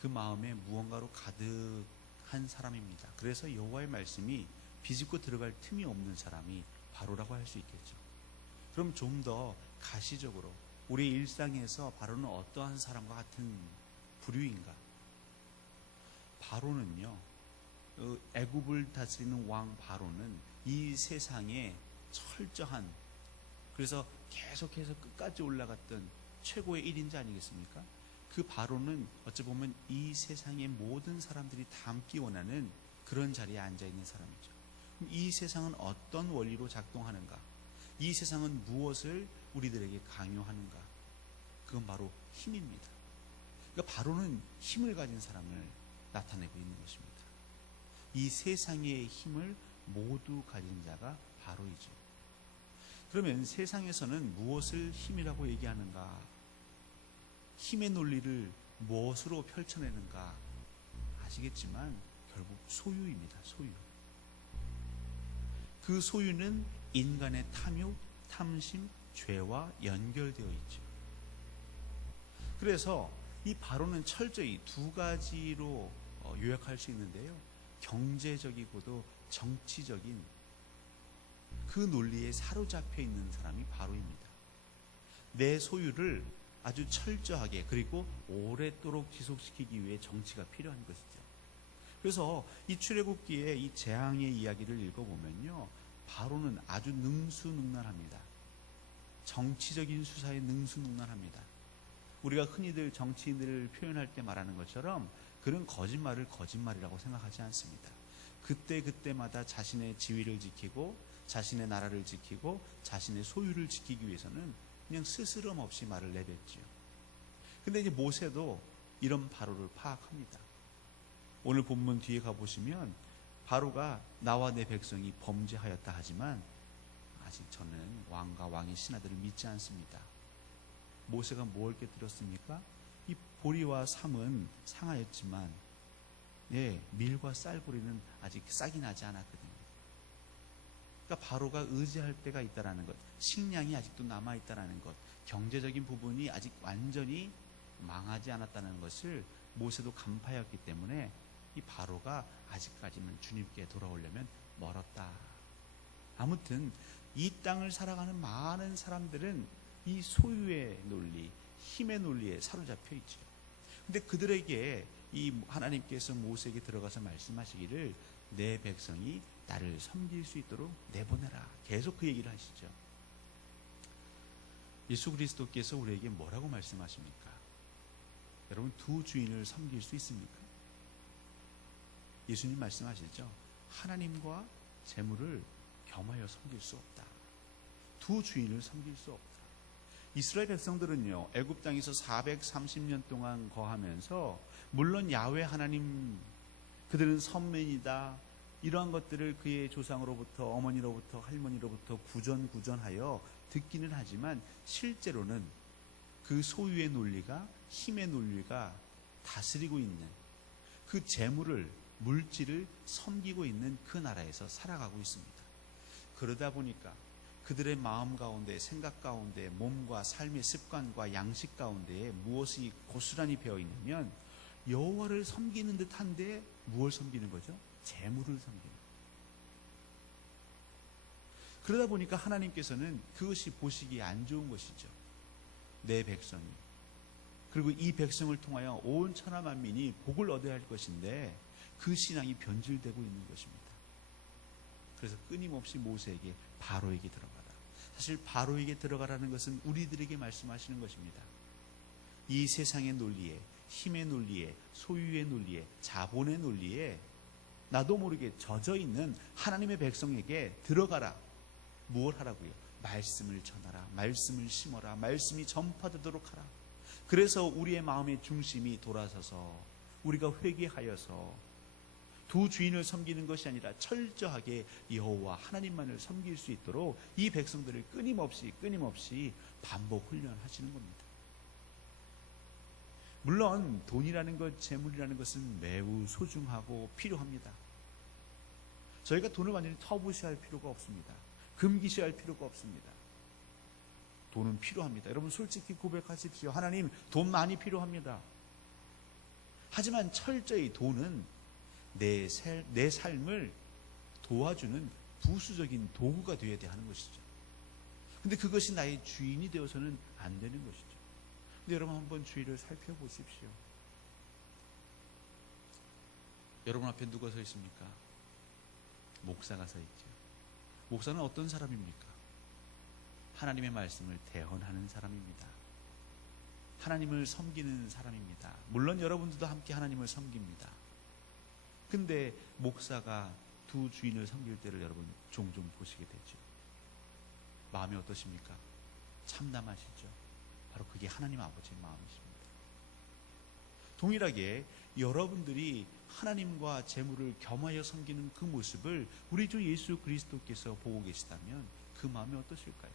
그 마음에 무언가로 가득한 사람입니다. 그래서 여호와의 말씀이 비집고 들어갈 틈이 없는 사람이 바로라고 할 수 있겠죠. 그럼 좀 더 가시적으로 우리 일상에서 바로는 어떠한 사람과 같은 부류인가? 바로는요, 애굽을 다스리는 왕 바로는 이 세상에 철저한, 그래서 계속해서 끝까지 올라갔던 최고의 1인자 아니겠습니까? 그 바로는 어찌 보면 이 세상의 모든 사람들이 닮기 원하는 그런 자리에 앉아있는 사람이죠. 그럼 이 세상은 어떤 원리로 작동하는가? 이 세상은 무엇을 우리들에게 강요하는가? 그건 바로 힘입니다. 그러니까 바로는 힘을 가진 사람을 나타내고 있는 것입니다. 이 세상의 힘을 모두 가진 자가 바로이죠. 그러면 세상에서는 무엇을 힘이라고 얘기하는가? 힘의 논리를 무엇으로 펼쳐내는가? 아시겠지만 결국 소유입니다. 소유. 그 소유는 인간의 탐욕, 탐심, 죄와 연결되어 있죠. 그래서 이 바로는 철저히 두 가지로 요약할 수 있는데요. 경제적이고도 정치적인 그 논리에 사로잡혀 있는 사람이 바로입니다. 내 소유를 아주 철저하게 그리고 오랫도록 지속시키기 위해 정치가 필요한 것이죠. 그래서 이 출애굽기의 이 재앙의 이야기를 읽어보면요, 바로는 아주 능수능란합니다. 정치적인 수사에 능수능란합니다. 우리가 흔히들 정치인들을 표현할 때 말하는 것처럼 그런 거짓말을 거짓말이라고 생각하지 않습니다. 그때마다 자신의 지위를 지키고 자신의 나라를 지키고 자신의 소유를 지키기 위해서는 그냥 스스럼 없이 말을 내뱉지요. 근데 이제 모세도 이런 바로를 파악합니다. 오늘 본문 뒤에 가보시면 바로가 나와 내 백성이 범죄하였다 하지만 아직 저는 왕과 왕의 신하들을 믿지 않습니다. 모세가 뭘 깨뜨렸습니까? 이 보리와 삼은 상하였지만 밀과 쌀보리는 아직 싹이 나지 않았거든요. 그러니까 바로가 의지할 때가 있다라는 것, 식량이 아직도 남아있다라는 것, 경제적인 부분이 아직 완전히 망하지 않았다는 것을 모세도 간파했기 때문에 이 바로가 아직까지는 주님께 돌아오려면 멀었다. 아무튼 이 땅을 살아가는 많은 사람들은 이 소유의 논리, 힘의 논리에 사로잡혀 있죠. 근데 그들에게 이 하나님께서 모세에게 들어가서 말씀하시기를 내 백성이 나를 섬길 수 있도록 내보내라. 계속 그 얘기를 하시죠. 예수 그리스도께서 우리에게 뭐라고 말씀하십니까? 여러분, 두 주인을 섬길 수 있습니까? 예수님 말씀하시죠. 하나님과 재물을 겸하여 섬길 수 없다. 두 주인을 섬길 수 없다. 이스라엘 백성들은요, 애굽 땅에서 430년 동안 거하면서 물론 야훼 하나님, 그들은 선민이다, 이러한 것들을 그의 조상으로부터, 어머니로부터, 할머니로부터 구전하여 듣기는 하지만 실제로는 그 소유의 논리가, 힘의 논리가 다스리고 있는 그 재물을, 물질을 섬기고 있는 그 나라에서 살아가고 있습니다. 그러다 보니까 그들의 마음 가운데, 생각 가운데, 몸과 삶의 습관과 양식 가운데에 무엇이 고스란히 배어 있냐면 여호와를 섬기는 듯한데 무엇을 섬기는 거죠? 재물을 섬기는. 그러다 보니까 하나님께서는 그것이 보시기에 안 좋은 것이죠. 내 백성이, 그리고 이 백성을 통하여 온 천하 만민이 복을 얻어야 할 것인데 그 신앙이 변질되고 있는 것입니다. 그래서 끊임없이 모세에게 바로에게 들어가라. 사실 바로에게 들어가라는 것은 우리들에게 말씀하시는 것입니다. 이 세상의 논리에, 힘의 논리에, 소유의 논리에, 자본의 논리에 나도 모르게 젖어 있는 하나님의 백성에게 들어가라. 무엇 하라고요? 말씀을 전하라. 말씀을 심어라. 말씀이 전파되도록 하라. 그래서 우리의 마음의 중심이 돌아서서 우리가 회개하여서 두 주인을 섬기는 것이 아니라 철저하게 여호와 하나님만을 섬길 수 있도록 이 백성들을 끊임없이 반복 훈련하시는 겁니다. 물론 돈이라는 것, 재물이라는 것은 매우 소중하고 필요합니다. 저희가 돈을 완전히 터부시할 필요가 없습니다. 금기시할 필요가 없습니다. 돈은 필요합니다. 여러분 솔직히 고백하십시오. 하나님, 돈 많이 필요합니다. 하지만 철저히 돈은 내 삶을 도와주는 부수적인 도구가 되어야 하는 것이죠. 근데 그것이 나의 주인이 되어서는 안 되는 것이죠. 근데 여러분 한번 주위를 살펴보십시오. 여러분 앞에 누가 서 있습니까? 목사가 서 있죠. 목사는 어떤 사람입니까? 하나님의 말씀을 대언하는 사람입니다. 하나님을 섬기는 사람입니다. 물론 여러분들도 함께 하나님을 섬깁니다. 근데 목사가 두 주인을 섬길 때를 여러분 종종 보시게 되죠. 마음이 어떠십니까? 참담하시죠? 바로 그게 하나님 아버지의 마음이십니다. 동일하게 여러분들이 하나님과 재물을 겸하여 섬기는 그 모습을 우리 주 예수 그리스도께서 보고 계시다면 그 마음이 어떠실까요?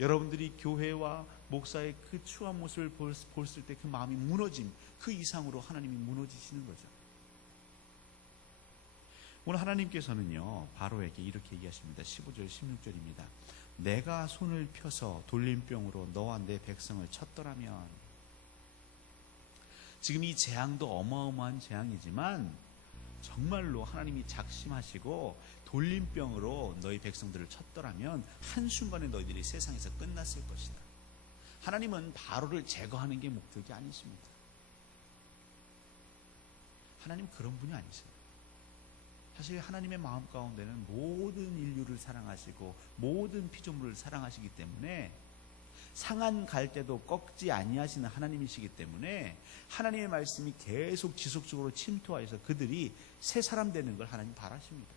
여러분들이 교회와 목사의 그 추한 모습을 봤을 때 그 마음이 무너짐, 그 이상으로 하나님이 무너지시는 거죠. 오늘 하나님께서는요, 바로에게 이렇게 얘기하십니다. 15절 16절입니다. 내가 손을 펴서 돌림병으로 너와 내 백성을 쳤더라면. 지금 이 재앙도 어마어마한 재앙이지만 정말로 하나님이 작심하시고 돌림병으로 너희 백성들을 쳤더라면 한순간에 너희들이 세상에서 끝났을 것이다. 하나님은 바로를 제거하는 게 목적이 아니십니다. 하나님 그런 분이 아니세요. 사실 하나님의 마음 가운데는 모든 인류를 사랑하시고 모든 피조물을 사랑하시기 때문에 상한 갈대도 꺾지 아니하시는 하나님이시기 때문에 하나님의 말씀이 계속 지속적으로 침투하여서 그들이 새 사람 되는 걸 하나님 바라십니다.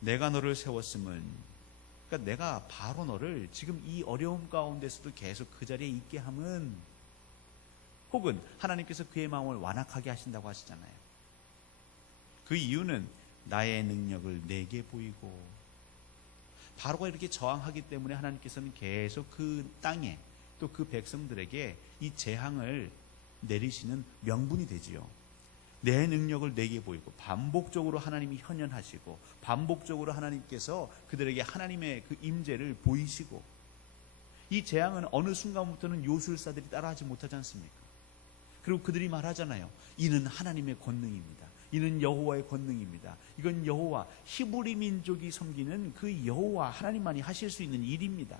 내가 너를 세웠음은, 그러니까 내가 바로 너를 지금 이 어려움 가운데서도 계속 그 자리에 있게 함은, 혹은 하나님께서 그의 마음을 완악하게 하신다고 하시잖아요. 그 이유는 나의 능력을 내게 보이고, 바로가 이렇게 저항하기 때문에 하나님께서는 계속 그 땅에 또 그 백성들에게 이 재앙을 내리시는 명분이 되지요. 내 능력을 내게 보이고, 반복적으로 하나님이 현현하시고, 반복적으로 하나님께서 그들에게 하나님의 그 임재를 보이시고, 이 재앙은 어느 순간부터는 요술사들이 따라하지 못하지 않습니까? 그리고 그들이 말하잖아요. 이는 하나님의 권능입니다. 이는 여호와의 권능입니다. 이건 여호와, 히브리 민족이 섬기는 그 여호와 하나님만이 하실 수 있는 일입니다.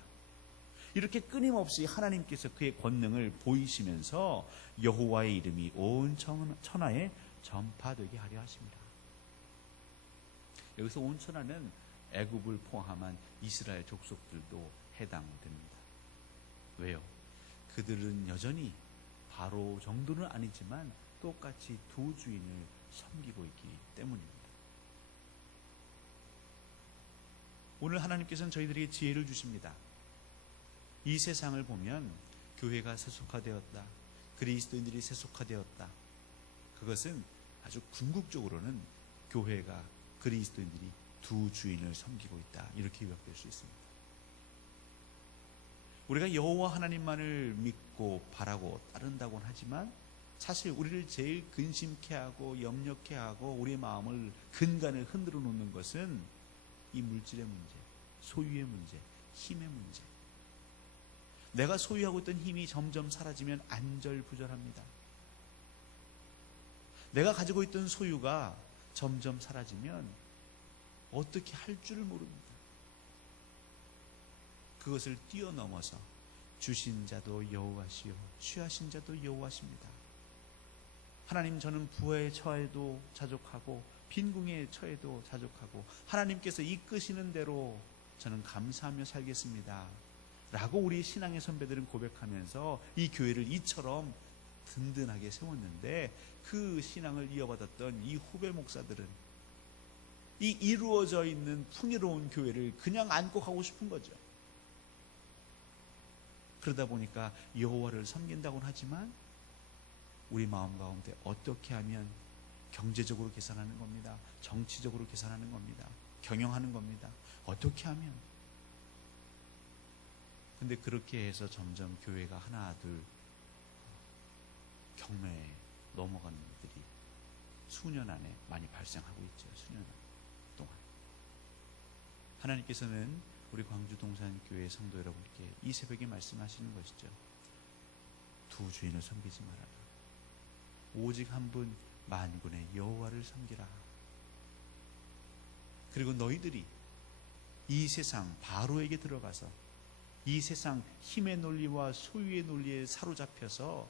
이렇게 끊임없이 하나님께서 그의 권능을 보이시면서 여호와의 이름이 온 천하에 전파되게 하려 하십니다. 여기서 온 천하는 애굽을 포함한 이스라엘 족속들도 해당됩니다. 왜요? 그들은 여전히 바로 정도는 아니지만 똑같이 두 주인을 섬기고 있기 때문입니다. 오늘 하나님께서는 저희들에게 지혜를 주십니다. 이 세상을 보면 교회가 세속화되었다, 그리스도인들이 세속화되었다, 그것은 아주 궁극적으로는 교회가, 그리스도인들이 두 주인을 섬기고 있다, 이렇게 요약될 수 있습니다. 우리가 여호와 하나님만을 믿고 바라고 따른다고는 하지만 사실 우리를 제일 근심케 하고 염려케 하고 우리의 마음을, 근간을 흔들어 놓는 것은 이 물질의 문제, 소유의 문제, 힘의 문제. 내가 소유하고 있던 힘이 점점 사라지면 안절부절합니다. 내가 가지고 있던 소유가 점점 사라지면 어떻게 할 줄을 모릅니다. 그것을 뛰어넘어서 주신 자도 여호와시요 취하신 자도 여호와십니다. 하나님, 저는 부에 처해도 자족하고 빈궁에 처해도 자족하고 하나님께서 이끄시는 대로 저는 감사하며 살겠습니다 라고 우리 신앙의 선배들은 고백하면서 이 교회를 이처럼 든든하게 세웠는데, 그 신앙을 이어받았던 이 후배 목사들은 이 이루어져 있는 풍요로운 교회를 그냥 안고 가고 싶은 거죠. 그러다 보니까 여호와를 섬긴다고는 하지만 우리 마음 가운데 어떻게 하면 경제적으로 계산하는 겁니다. 정치적으로 계산하는 겁니다. 경영하는 겁니다. 어떻게 하면. 근데 그렇게 해서 점점 교회가 하나 둘 경매에 넘어가는 일들이 수년 안에 많이 발생하고 있죠. 수년 동안. 하나님께서는 우리 광주 동산교회 성도 여러분께 이 새벽에 말씀하시는 것이죠. 두 주인을 섬기지 말아라. 오직 한 분 만군의 여호와를 섬기라. 그리고 너희들이 이 세상 바로에게 들어가서 이 세상 힘의 논리와 소유의 논리에 사로잡혀서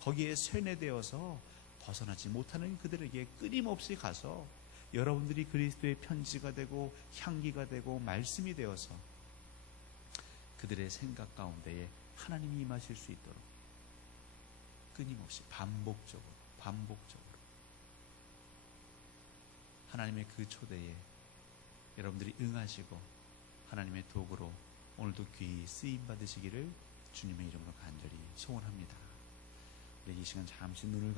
거기에 쇠뇌되어서 벗어나지 못하는 그들에게 끊임없이 가서 여러분들이 그리스도의 편지가 되고 향기가 되고 말씀이 되어서 그들의 생각 가운데에 하나님이 임하실 수 있도록 끊임없이 반복적으로 하나님의 그 초대에 여러분들이 응하시고 하나님의 도구로 오늘도 귀히 쓰임 받으시기를 주님의 이름으로 간절히 소원합니다. 이 시간 잠시 눈을